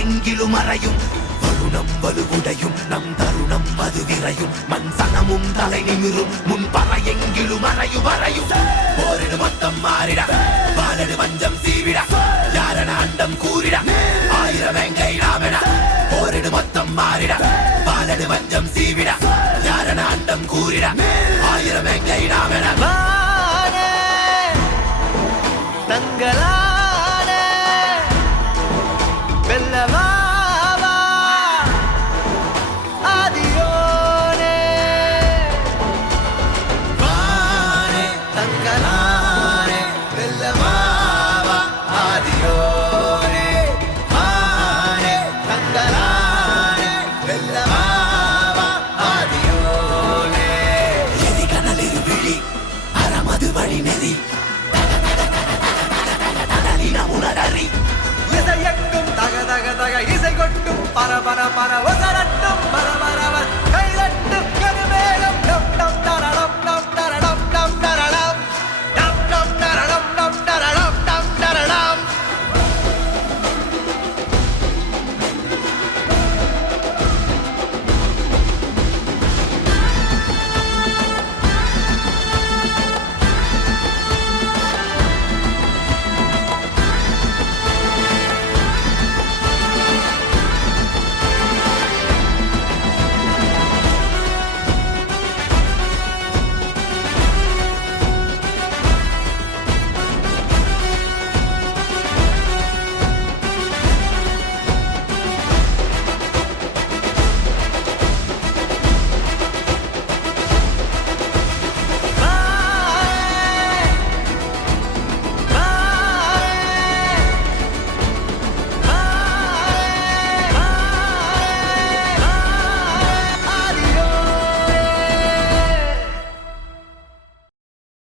எங்கிலும் அறையும் வருணம் வலுவுடையும் நம் தருணம் அது விரையும் மண் சனமும் தலை நிமிரும் முன் பற எங்கிலும் அறையும் வரையும் போரிடு மொத்தம் மாறிட வாழடு வஞ்சம் சீவிட யாரன அண்டம் கூறிட ஆயிரம் வெங்கை நாமென போரிடு மொத்தம் மாறிட வாழடு வஞ்சம் சீவிட யாரன அண்டம் கூறிட ஆயிரம் வெங்கை நாமென தங்களான வெல்லவா ஆதியோனே வானே தங்களானே வெல்லவா ஆதியோனே வானே தங்களானே வெல்லவா ஆதியோனே எதி கனலிரு விழி அறமது வழி நெறி உணரறி இசையட்டும் தக தக தக இசை கொட்டும் பர பர பர ஒசரட்டும் பர பரவர்